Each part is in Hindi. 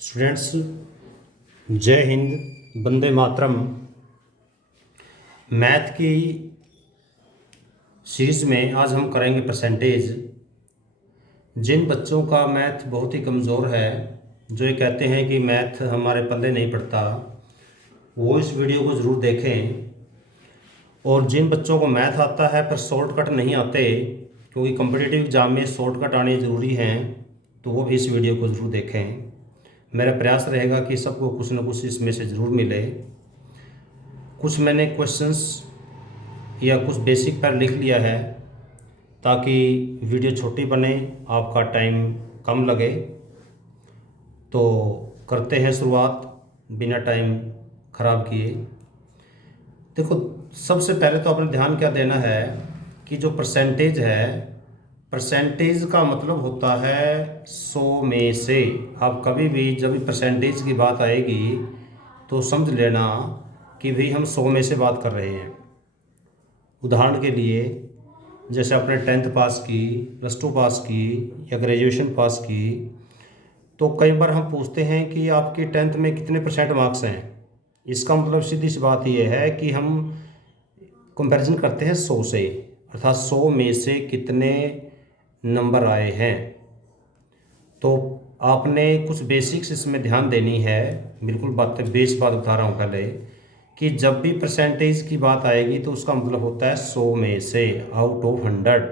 स्टूडेंट्स, जय हिंद, वंदे मातरम। मैथ की सीरीज़ में आज हम करेंगे परसेंटेज। जिन बच्चों का मैथ बहुत ही कमज़ोर है, जो ये कहते हैं कि मैथ हमारे पल्ले नहीं पड़ता, वो इस वीडियो को ज़रूर देखें। और जिन बच्चों को मैथ आता है पर शॉर्टकट नहीं आते, क्योंकि कॉम्पिटिटिव एग्ज़ाम में शॉर्टकट आने ज़रूरी हैं, तो वो भी इस वीडियो को ज़रूर देखें। मेरा प्रयास रहेगा कि सबको कुछ ना कुछ इसमें से ज़रूर मिले। कुछ मैंने क्वेश्चंस या कुछ बेसिक पर लिख लिया है ताकि वीडियो छोटी बने, आपका टाइम कम लगे। तो करते हैं शुरुआत बिना टाइम ख़राब किए। देखो, सबसे पहले तो आपने ध्यान क्या देना है कि जो परसेंटेज है, परसेंटेज का मतलब होता है 100 में से। आप कभी भी जब भी परसेंटेज की बात आएगी तो समझ लेना कि भाई हम 100 में से बात कर रहे हैं। उदाहरण के लिए, जैसे आपने 10th पास की, +2 पास की या ग्रेजुएशन पास की, तो कई बार हम पूछते हैं कि आपकी 10th में कितने % मार्क्स हैं। इसका मतलब सीधी सी बात यह है कि हम कंपैरिजन करते हैं 100 से, अर्थात 100 में से कितने नंबर आए हैं। तो आपने कुछ बेसिक्स इसमें ध्यान देनी है। बिल्कुल बेस बात बता रहा हूँ पहले कि जब भी परसेंटेज की बात आएगी तो उसका मतलब होता है 100 में से, आउट ऑफ 100।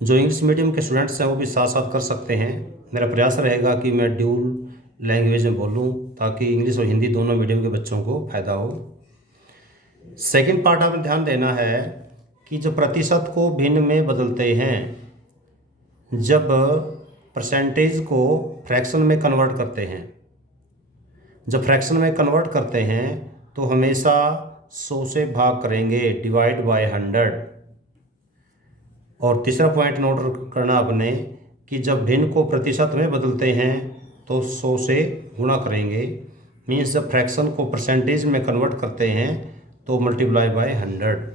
जो इंग्लिश मीडियम के स्टूडेंट्स हैं वो भी साथ साथ कर सकते हैं। मेरा प्रयास रहेगा कि मैं ड्यूल लैंग्वेज में बोलूँ ताकि इंग्लिश और हिंदी दोनों मीडियम के बच्चों को फ़ायदा हो। सेकंड पार्ट आपने ध्यान देना है कि जो प्रतिशत को भिन्न में बदलते हैं, जब परसेंटेज को फ्रैक्शन में कन्वर्ट करते हैं, जब फ्रैक्शन में कन्वर्ट करते हैं तो हमेशा 100 से भाग करेंगे, डिवाइड बाय 100। और तीसरा पॉइंट नोट करना आपने कि जब भिन्न को प्रतिशत में बदलते हैं तो 100 से गुणा करेंगे। मीन्स जब फ्रैक्शन को परसेंटेज में कन्वर्ट करते हैं तो मल्टीप्लाई बाय 100।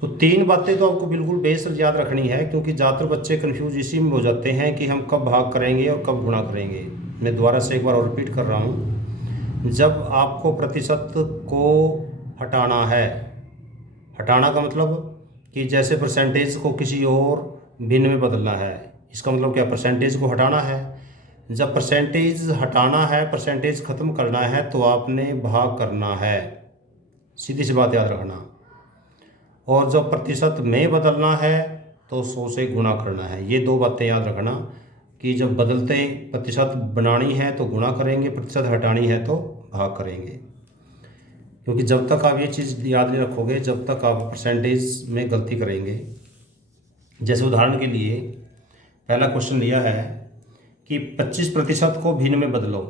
तो 3 बातें तो आपको बिल्कुल बेस याद रखनी है, क्योंकि ज़्यादातर बच्चे कन्फ्यूज इसी में हो जाते हैं कि हम कब भाग करेंगे और कब गुणा करेंगे। मैं दोबारा से एक बार और रिपीट कर रहा हूँ। जब आपको प्रतिशत को हटाना है, हटाना का मतलब कि जैसे परसेंटेज को किसी और भिन्न में बदलना है, इसका मतलब क्या, परसेंटेज को हटाना है। जब परसेंटेज हटाना है, परसेंटेज ख़त्म करना है, तो आपने भाग करना है। सीधी सी बात याद रखना। और जब प्रतिशत में बदलना है तो 100 से गुणा करना है। ये 2 बातें याद रखना कि जब बदलते प्रतिशत बनानी है तो गुणा करेंगे, प्रतिशत हटानी है तो भाग करेंगे। क्योंकि जब तक आप ये चीज़ याद नहीं रखोगे, जब तक आप परसेंटेज में गलती करेंगे। जैसे उदाहरण के लिए पहला क्वेश्चन लिया है कि 25% को भिन्न में बदलो,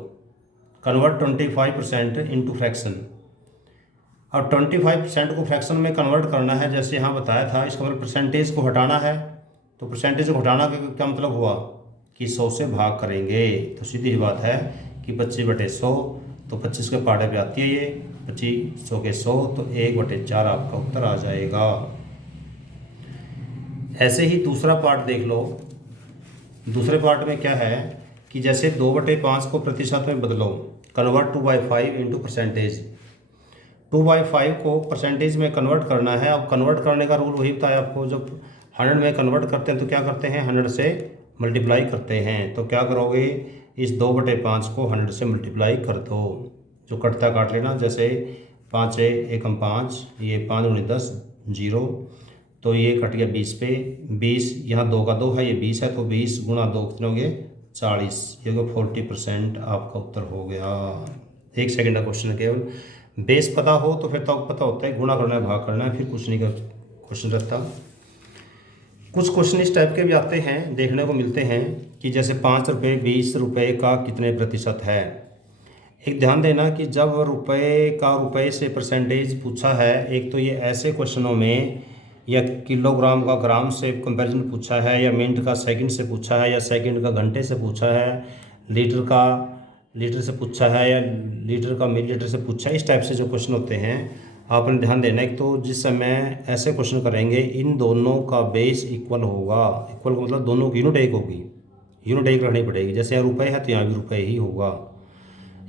कन्वर्ट 25% इनटू फ्रैक्शन। अब 25% को फ्रैक्शन में कन्वर्ट करना है, जैसे यहाँ बताया था। इसका मतलब परसेंटेज को हटाना है, तो परसेंटेज को हटाना का क्या मतलब हुआ कि 100 से भाग करेंगे। तो सीधी बात है कि 25/100, तो 25 के पार्ट पे आती है ये 25, 100 के 100, तो 1/4 आपका उत्तर आ जाएगा। ऐसे ही दूसरा पार्ट देख लो। दूसरे पार्ट में क्या है कि जैसे 2/5 को प्रतिशत में बदलो, कन्वर्ट 2/5 इंटू परसेंटेज। 2/5 को परसेंटेज में कन्वर्ट करना है। अब कन्वर्ट करने का रूल वही बताया आपको, जब 100 में कन्वर्ट करते हैं तो क्या करते हैं, 100 से मल्टीप्लाई करते हैं। तो क्या करोगे, इस 2/5 को 100 से मल्टीप्लाई कर दो। जो कटता काट लेना, जैसे 5 एकम 5, ये 5 × 10 0, तो ये कट गया 20 पे 20, यहाँ 2 का 2 है, ये 20 है, तो 20 × 2 कितने हो गए, 40। ये 40% आपका उत्तर हो गया। 1 सेकेंड का क्वेश्चन है केवल। बेस पता हो तो फिर तो आपको पता होता है गुणा करना है, भाग करना है, फिर कुछ नहीं का क्वेश्चन रहता। कुछ क्वेश्चन इस टाइप के भी आते हैं, देखने को मिलते हैं कि जैसे 5 रुपये 20 रुपये का कितने प्रतिशत है। एक ध्यान देना कि जब रुपये का रुपये से परसेंटेज पूछा है, एक तो ये ऐसे क्वेश्चनों में, या किलोग्राम का ग्राम से कंपैरिजन पूछा है, या मिनट का सेकंड से पूछा है, या सेकंड का घंटे से पूछा है, लीटर का लीटर से पूछा है, या लीटर का मिलीलीटर से पूछा है। इस टाइप से जो क्वेश्चन होते हैं, आपने ध्यान देना है। तो जिस समय ऐसे क्वेश्चन करेंगे, इन दोनों का बेस इक्वल होगा। इक्वल का मतलब दोनों की यूनिट एक होगी, यूनिट एक रखनी पड़ेगी। जैसे यहाँ रुपये है तो यहाँ भी रुपये ही होगा,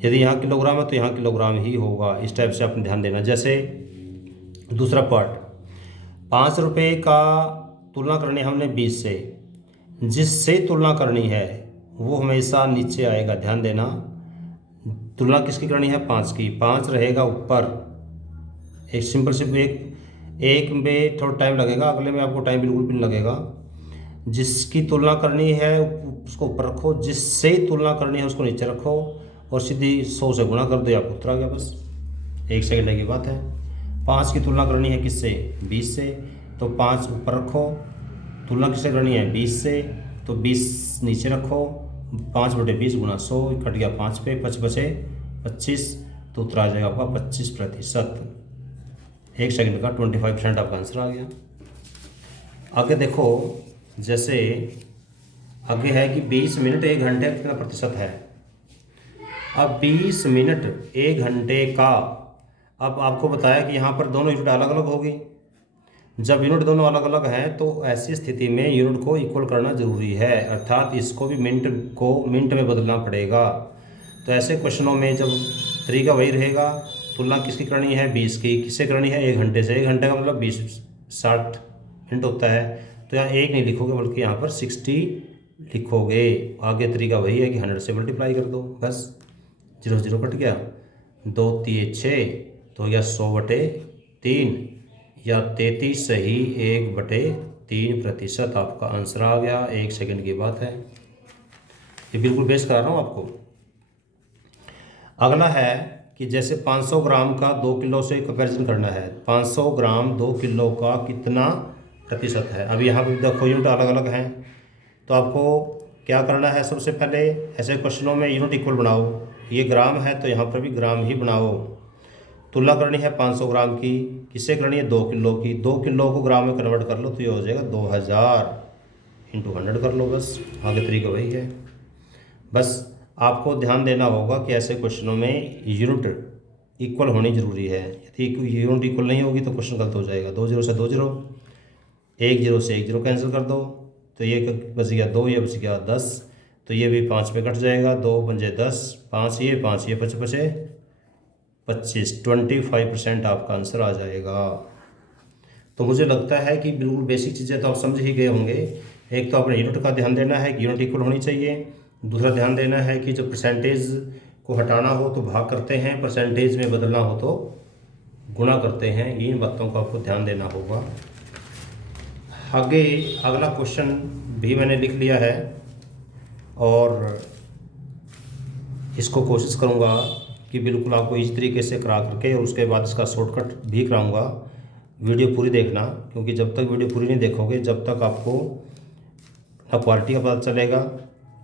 यदि यहाँ किलोग्राम है तो यहाँ किलोग्राम ही होगा। इस टाइप से आपने ध्यान देना। जैसे दूसरा पार्ट, 5 रुपये का तुलना करनी है हमने 20 से, जिससे तुलना करनी है वो हमेशा नीचे आएगा। ध्यान देना, तुलना किसकी करनी है? 5 की। 5 रहेगा ऊपर। एक सिंपल से एक में थोड़ा टाइम लगेगा, अगले में आपको टाइम बिल्कुल भी नहीं लगेगा। जिसकी तुलना करनी है उसको ऊपर रखो, जिससे तुलना करनी है उसको नीचे रखो, और सीधी 100 से गुणा कर दो, आपको उत्तर आ गया। बस 1 सेकंड की बात है। 5 की तुलना करनी है किससे? 20 से, तो 5 ऊपर रखो। तुलना किससे करनी है? 20 से, तो 20 नीचे रखो। 5/20 गुणा 100 कट गया 5 पे, 5 बचे 25, तो उत्तर आ जाएगा आपका 25%। 1 सेकंड का 25% आपका आंसर आ गया। आगे देखो, जैसे आगे है कि 20 मिनट 1 घंटे कितना प्रतिशत है। अब 20 मिनट 1 घंटे का, अब आपको बताया कि यहाँ पर दोनों यूनिट अलग अलग होगी। जब यूनिट दोनों अलग अलग हैं तो ऐसी स्थिति में यूनिट को इक्वल करना ज़रूरी है, अर्थात इसको भी मिनट में बदलना पड़ेगा। तो ऐसे क्वेश्चनों में जब तरीका वही रहेगा, तुलना किसकी करनी है? 20 की। किससे करनी है? 1 घंटे से। 1 घंटे का मतलब 60 मिनट होता है, तो यहाँ 1 नहीं लिखोगे बल्कि यहाँ पर 60 लिखोगे। आगे तरीका वही है कि 100 से मल्टीप्लाई कर दो, बस 0 0 कट गया, 2 3 6, तो या 100/3 या 33 सही 1/3% आपका आंसर आ गया। 1 सेकंड की बात है, ये बिल्कुल बेस करा रहा हूँ आपको। अगला है कि जैसे 500 ग्राम का 2 किलो से कंपैरिजन करना है। 500 ग्राम 2 किलो का कितना प्रतिशत है। अब यहाँ पर देखो यूनिट अलग अलग हैं, तो आपको क्या करना है? सबसे पहले ऐसे क्वेश्चनों में यूनिट इक्वल बनाओ। ये ग्राम है तो यहाँ पर भी ग्राम ही बनाओ। तुलना करनी है 500 ग्राम की, किससे करनी है? 2 किलो की। 2 किलो को ग्राम में कन्वर्ट कर लो तो ये हो जाएगा 2000 × 100 कर लो, बस आगे तरीका वही है। बस आपको ध्यान देना होगा कि ऐसे क्वेश्चनों में यूनिट इक्वल होनी ज़रूरी है। यदि यूनिट इक्वल नहीं होगी तो क्वेश्चन गलत हो जाएगा। 2 0 से 2 0, 1 0 से 1 0 कैंसिल कर दो, तो ये बच गया 2, ये बच गया 10, तो ये भी 5 पे कट जाएगा। 2 पंजे 10, 5 ये 5 बचे 25, 25% आपका आंसर आ जाएगा। तो मुझे लगता है कि बिल्कुल बेसिक चीज़ें तो आप समझ ही गए होंगे। एक तो अपने यूनिट का ध्यान देना है कि यूनिट इक्वल होनी चाहिए। दूसरा ध्यान देना है कि जब परसेंटेज को हटाना हो तो भाग करते हैं, परसेंटेज में बदलना हो तो गुणा करते हैं। इन बातों का आपको ध्यान देना होगा। आगे अगला क्वेश्चन भी मैंने लिख लिया है और इसको कोशिश करूँगा कि बिल्कुल आपको इस तरीके से करा करके, और उसके बाद इसका शॉर्टकट भी कराऊँगा। वीडियो पूरी देखना, क्योंकि जब तक वीडियो पूरी नहीं देखोगे जब तक आपको ना क्वालिटी का पता चलेगा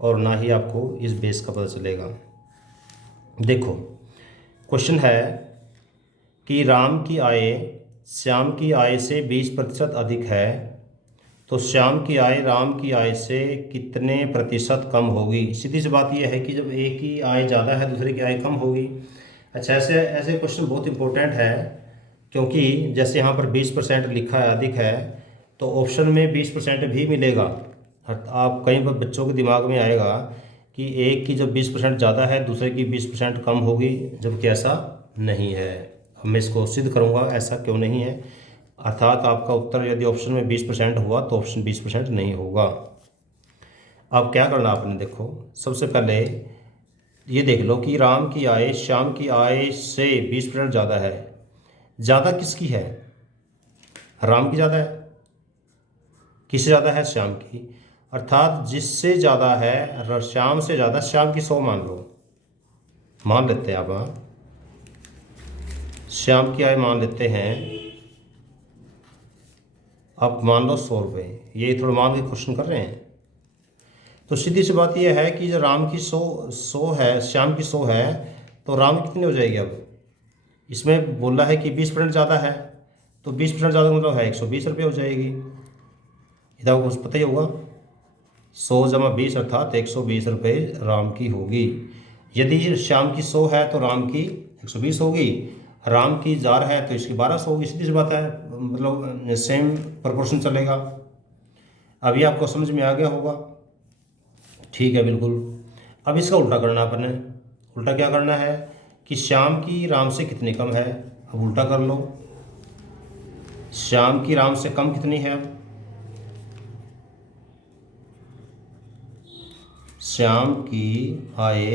और ना ही आपको इस बेस का पता चलेगा। देखो क्वेश्चन है कि राम की आय श्याम की आय से 20% अधिक है, तो श्याम की आय राम की आय से कितने प्रतिशत कम होगी। सीधी सी बात यह है कि जब एक की आय ज़्यादा है दूसरे की आय कम होगी। अच्छा, ऐसे क्वेश्चन बहुत इंपॉर्टेंट है, क्योंकि जैसे यहाँ पर 20% लिखा है अधिक है, तो ऑप्शन में 20% भी मिलेगा। आप कई बार बच्चों के दिमाग में आएगा कि एक की जब 20% ज़्यादा है दूसरे की 20% कम होगी, जबकि ऐसा नहीं है। अब मैं इसको सिद्ध करूँगा ऐसा क्यों नहीं है, अर्थात आपका उत्तर यदि ऑप्शन में 20% हुआ तो ऑप्शन 20% नहीं होगा। अब क्या करना आपने, देखो सबसे पहले ये देख लो कि राम की आय श्याम की आय से 20% ज़्यादा है। ज़्यादा किसकी है? राम की ज़्यादा है। किससे ज़्यादा है? श्याम की। अर्थात जिससे ज़्यादा है श्याम से ज़्यादा, श्याम की 100 मान लो, मान लेते हैं आप। श्याम की आय मान लेते हैं, आप मान लो 100 रुपये। ये थोड़ा मान के क्वेश्चन कर रहे हैं। तो सीधी सी बात यह है कि जो राम की 100 है, श्याम की 100 है, तो राम कितनी हो जाएगी। अब इसमें बोला है कि 20% ज़्यादा है, तो 20% ज़्यादा मतलब है 120 रुपये हो जाएगी। इधर आपको पता ही होगा 100 + 20 अर्थात 120 रुपये राम की होगी। यदि श्याम की 100 है तो राम की 120 होगी, राम की 1000 है तो इसकी 1200 होगी। सीधी सी बात है, मतलब सेम प्रोपोर्शन चलेगा। अभी आपको समझ में आ गया होगा। ठीक है, बिल्कुल। अब इसका उल्टा करना है अपने। उल्टा क्या करना है कि श्याम की राम से कितनी कम है। अब उल्टा कर लो, श्याम की राम से कम कितनी है। अब श्याम की आय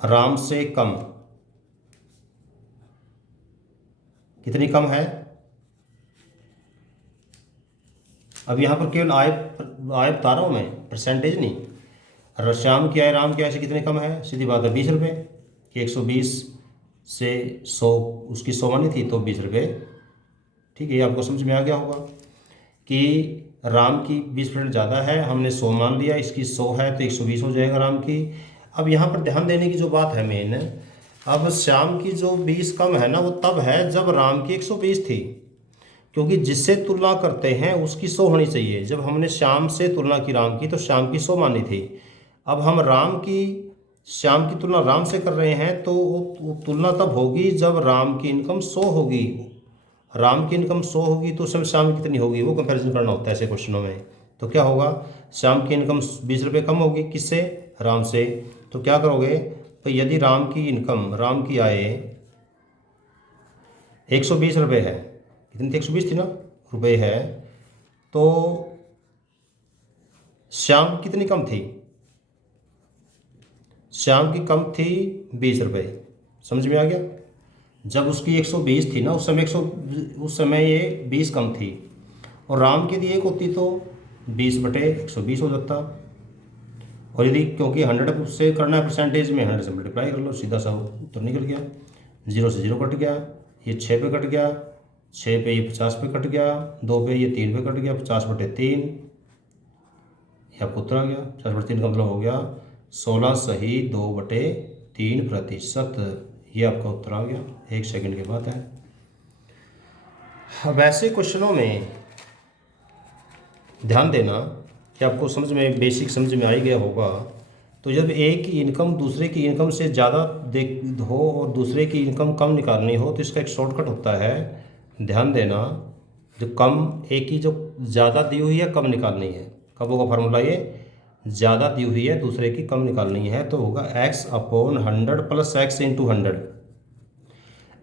राम से कम कितनी कम है। अब यहाँ पर केवल आय आय बता रहा हूँ मैं, परसेंटेज नहीं। और श्याम की आय राम की आय से कितने कम है, सीधी बात है 20 रुपये कि 120 से 100 उसकी 100 मानी थी तो 20 रुपये। ठीक है, ये आपको समझ में आ गया होगा कि राम की 20% ज़्यादा है, हमने 100 मान लिया, इसकी 100 है तो 120 हो जाएगा राम की। अब यहाँ पर ध्यान देने की जो बात है मेन, अब श्याम की जो 20 कम है ना वो तब है जब राम की 120 थी, क्योंकि जिससे तुलना करते हैं उसकी 100 होनी चाहिए। जब हमने श्याम से तुलना की राम की तो श्याम की 100 मानी थी। अब हम श्याम की तुलना राम से कर रहे हैं तो वो तुलना तब होगी जब राम की इनकम 100 होगी। राम की इनकम 100 होगी तो उस समय श्याम की कितनी होगी, वो कंपैरिजन करना होता है ऐसे क्वेश्चनों में। तो क्या होगा, श्याम की इनकम 20 रुपये कम होगी, किससे, राम से। तो क्या करोगे, तो यदि राम की इनकम, राम की आय 120 रुपये है, कितनी थी, 120 थी ना रुपये है, तो श्याम कितनी कम थी, श्याम की कम थी 20 रुपये। समझ में आ गया। जब उसकी 120 थी ना उस समय ये 20 कम थी, और राम की यदि 1 होती तो 20/120 हो जाता। और यदि क्योंकि 100 से करना है परसेंटेज में, 100 से मल्टीप्लाई कर लो, सीधा सा उत्तर निकल गया। 0 से 0 कट गया, ये 6 पे कट गया, 6 पे ये 50 पे कट गया, 2 पे ये 3 पे कट गया, 50/3 ये आपको उत्तर आ गया। 50/3 का मतलब हो गया 16 सही 2/3%। ये आपका उत्तर आ गया। 1 सेकंड की बात है। अब ऐसे क्वेश्चनों में ध्यान देना कि आपको समझ में, बेसिक समझ में आ ही गया होगा। तो जब एक की इनकम दूसरे की इनकम से ज़्यादा देख हो और दूसरे की इनकम कम निकालनी हो तो इसका एक शॉर्टकट होता है। ध्यान देना, जो कम, एक की जो ज़्यादा दी हुई है कम निकालनी है, कब होगा फार्मूला ये, ज़्यादा दी हुई है दूसरे की कम निकालनी है तो होगा x/100 + x × 100।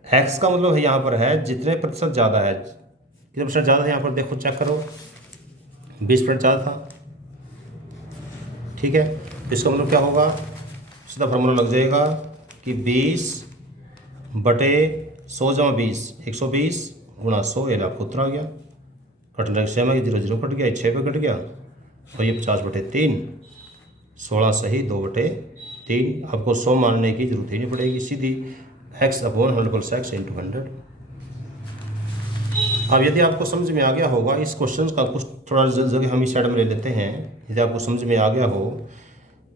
x का मतलब है यहाँ पर है जितने प्रतिशत ज़्यादा है। कितने प्रतिशत ज़्यादा है यहाँ पर देखो, चेक करो, 20% ज़्यादा था। ठीक है, इसका मतलब क्या होगा, सीधा फार्मूला लग जाएगा कि 20/100 = 20, 120 × 100, ये आपको उत्तर आ गया। कटने से 0 0 कट गया, 6 पे कट गया, तो ये 50/3, 16 सही 2/3। आपको 100 मानने की जरूरत ही नहीं पड़ेगी, सीधी x/100 + x × 100। अब यदि आपको समझ में आ गया होगा, इस क्वेश्चन का कुछ थोड़ा जगह हम इस साइड में ले लेते हैं। यदि आपको समझ में आ गया हो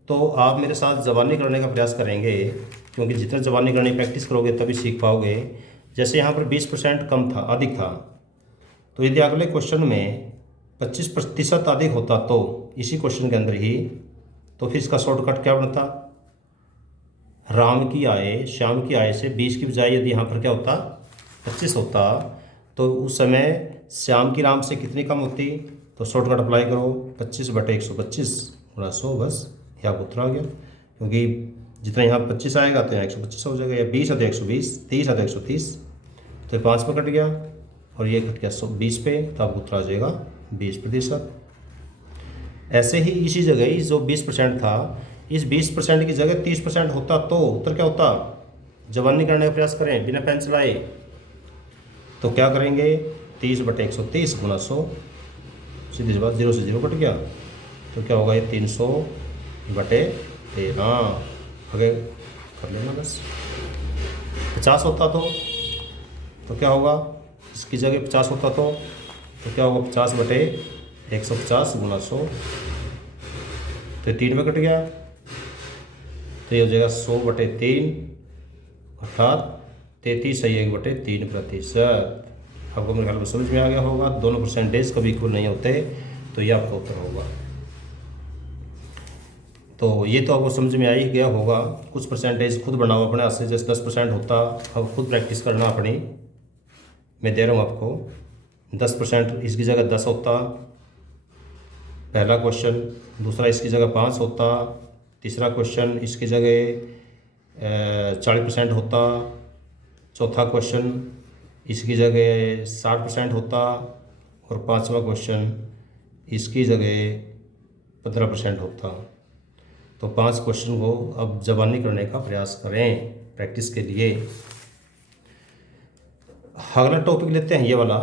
तो आप मेरे साथ ज़बानी करने का प्रयास करेंगे, क्योंकि जितना ज़बानी करने की प्रैक्टिस करोगे तभी सीख पाओगे। जैसे यहाँ पर 20% कम था, अधिक था, तो यदि अगले क्वेश्चन में 25% अधिक होता तो इसी क्वेश्चन के अंदर ही, तो फिर इसका शॉर्टकट क्या बनता, राम की आय श्याम की आय से 20 की बजाय यदि यहाँ पर क्या होता 25 होता, तो उस समय श्याम की राम से कितनी कम होती। तो शॉर्टकट अप्लाई करो, 25/125 × 100, बस ये आपको उत्तर आ गया। क्योंकि जितना यहाँ 25 आएगा तो यहाँ 125 हो जाएगा, या 20 है तो 120, 30 है तो 130, तो 5 पे कट गया और ये कट गया 20 पे, तो आपको उत्तर आ जाएगा 20%। ऐसे ही इसी जगह ही जो 20% था, इस 20% की जगह 30% होता तो उत्तर क्या होता। जबानी करने का प्रयास करें बिना पेन चलाए, तो क्या करेंगे, 30/130 × 100, सीधी बात, 0 से 0 कट गया, तो क्या होगा, ये 300/13, आगे कर लेना बस। 50 होता तो क्या होगा, इसकी जगह 50 होता तो क्या होगा, 50/150 × 100, तो 3 में कट गया, तो ये हो जाएगा 100/3, अर्थात 33.1/3%। आपको मेरे ख्याल में समझ में आ गया होगा। दोनों परसेंटेज कभी इक्वल नहीं होते, तो ये आपका उत्तर होगा। तो ये तो आपको समझ में आ ही गया होगा। कुछ परसेंटेज खुद बनाओ अपने हाथ से, जैसे 10% होता, अब खुद प्रैक्टिस करना अपनी। मैं दे रहा हूँ आपको 10%, इसकी जगह 10 होता पहला क्वेश्चन। दूसरा इसकी जगह 5 होता। तीसरा क्वेश्चन इसकी जगह 40% होता। चौथा क्वेश्चन इसकी जगह 60% होता। और पांचवा क्वेश्चन इसकी जगह 15% होता। तो 5 क्वेश्चन को अब ज़बानी करने का प्रयास करें प्रैक्टिस के लिए। अगला टॉपिक लेते हैं ये वाला।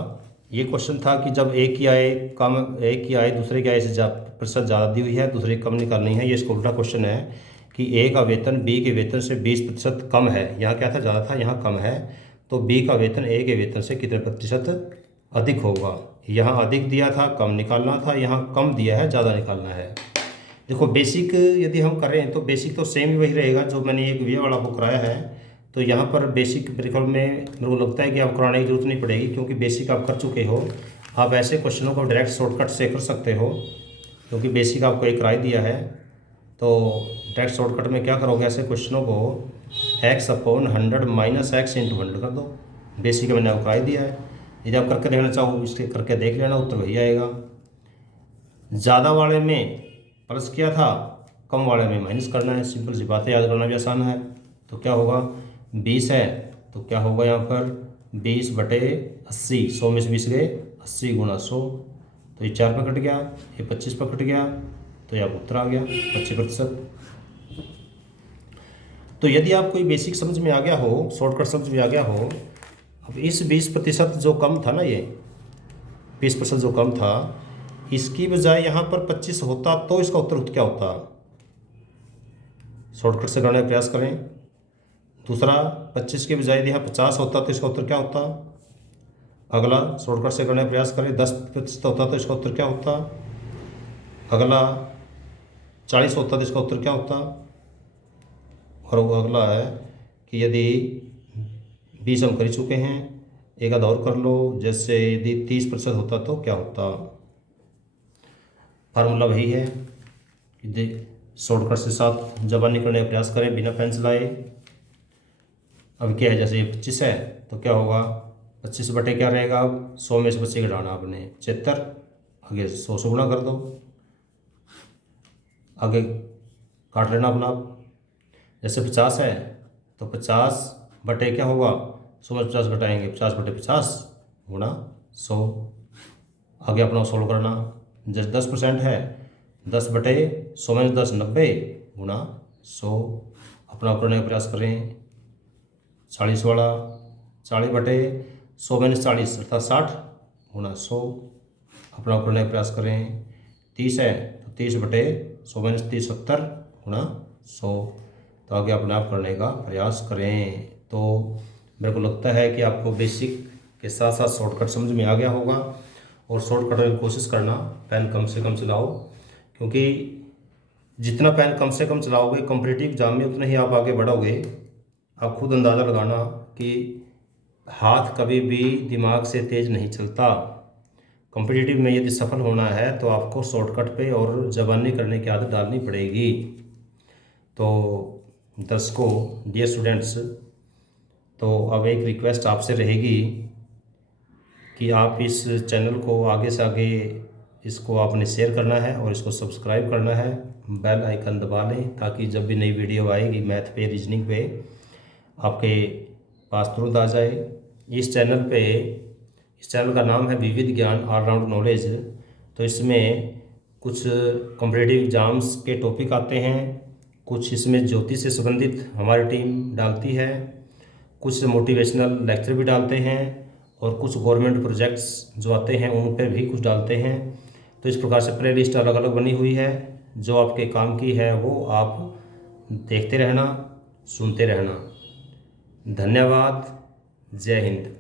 ये क्वेश्चन था कि जब एक की आय कम, एक की आय दूसरे की आय से प्रतिशत ज़्यादा दी हुई है, दूसरे की कम निकालनी है। ये इसका उल्टा क्वेश्चन है कि ए का वेतन बी के वेतन से 20% कम है। यहाँ क्या था, ज़्यादा था, यहाँ कम है। तो बी का वेतन ए के वेतन से कितने प्रतिशत अधिक होगा। यहाँ अधिक दिया था, कम निकालना था। यहाँ कम दिया है, ज़्यादा निकालना है। देखो बेसिक यदि हम करें तो बेसिक तो सेम ही वही रहेगा जो मैंने एक वे वाला को कराया है। तो यहाँ पर बेसिक मेरे ख्याल में मेरे को लगता है कि आप कराने की जरूरत नहीं पड़ेगी, क्योंकि बेसिक आप कर चुके हो। आप ऐसे क्वेश्चनों को डायरेक्ट शॉर्टकट से कर सकते हो, क्योंकि बेसिक आपको एक कराई दिया है। तो डायरेक्ट शॉर्टकट में क्या करोगे, ऐसे क्वेश्चनों को x/100 माइनस x × 100 कर दो। बेसिक मैंने आपको कराई दिया है। यदि आप करके देखना चाहो इसके करके देख लेना, उत्तर वही आएगा। ज़्यादा वाले में प्लस किया था, कम वाले में माइनस करना है। सिंपल सी बात है, याद करना भी आसान है। तो क्या होगा, 20 है तो क्या होगा यहाँ पर 20/80। 100 में से 20 गए, 80 × 100। तो ये 4 पे कट गया, ये 25 पे कट गया। तो यहाँ उत्तर आ गया 25%। तो यदि आप कोई बेसिक समझ में आ गया हो, शॉर्टकट समझ में आ गया हो, अब इस 20% जो कम था ना, ये 20% जो कम था, इसकी बजाय यहाँ पर 25 होता तो इसका उत्तर क्या होता। शॉर्टकट से करने का प्रयास करें। दूसरा 25 के बजाय यदि यहाँ 50 होता तो इसका उत्तर क्या होता। अगला शॉर्टकट से करने का प्रयास करें। 10% होता तो इसका उत्तर क्या होता। अगला 40 होता तो इसका उत्तर क्या होता। और वो अगला है कि यदि 20 हम कर चुके हैं, एक आधा और कर लो। जैसे यदि 30% होता तो क्या होता। फार्मूला वही है कि शॉर्टकट से साथ ज़बानी करने का प्रयास करें बिना पेन चलाए। अब क्या है, जैसे ये 25 है तो क्या होगा, 25 बटे क्या रहेगा, 100 में से 25 घटाना आपने 76। आगे 100 से गुणा कर दो, आगे काट लेना अपना आप। जैसे 50 है तो 50 बटे क्या होगा, 100 में 50 घटाएंगे, 50/50 गुणा 100। आगे अपना सोल्व करना। जैसे 10% है, 10/100 में 10 90 गुणा 100। अपना करने का प्रयास करें। 40 वाला, 40/100 में 40 अर्थात 60 गुणा 100। अपना करने का प्रयास करें। 30 है तो 30/100 में 30 70 गुणा 100। तो आगे अपने आप करने का प्रयास करें। तो मेरे को लगता है कि आपको बेसिक के साथ साथ शॉर्टकट समझ में आ गया होगा। और शॉर्टकट में कोशिश करना, पेन कम से कम चलाओ, क्योंकि जितना पेन कम से कम चलाओगे कॉम्पिटिटिव एग्जाम में उतना ही आप आगे बढ़ोगे। आप खुद अंदाज़ा लगाना कि हाथ कभी भी दिमाग से तेज़ नहीं चलता। कॉम्पिटिटिव में यदि सफल होना है तो आपको शॉर्टकट पे और ज़बानी करने की आदत डालनी पड़ेगी। तो दर्शकों, डियर स्टूडेंट्स, तो अब एक रिक्वेस्ट आपसे रहेगी कि आप इस चैनल को आगे से आगे इसको आपने शेयर करना है और इसको सब्सक्राइब करना है। बेल आइकन दबा लें ताकि जब भी नई वीडियो आएगी मैथ पे, रीजनिंग पे, आपके पास तुरंत आ जाए। इस चैनल का नाम है विविध ज्ञान ऑलराउंड नॉलेज। तो इसमें कुछ कॉम्पिटिटिव एग्जाम्स के टॉपिक आते हैं, कुछ इसमें ज्योतिष से संबंधित हमारी टीम डालती है, कुछ मोटिवेशनल लेक्चर भी डालते हैं, और कुछ गवर्नमेंट प्रोजेक्ट्स जो आते हैं उन पर भी कुछ डालते हैं। तो इस प्रकार से प्ले लिस्ट अलग अलग बनी हुई है। जो आपके काम की है वो आप देखते रहना, सुनते रहना। धन्यवाद। जय हिंद।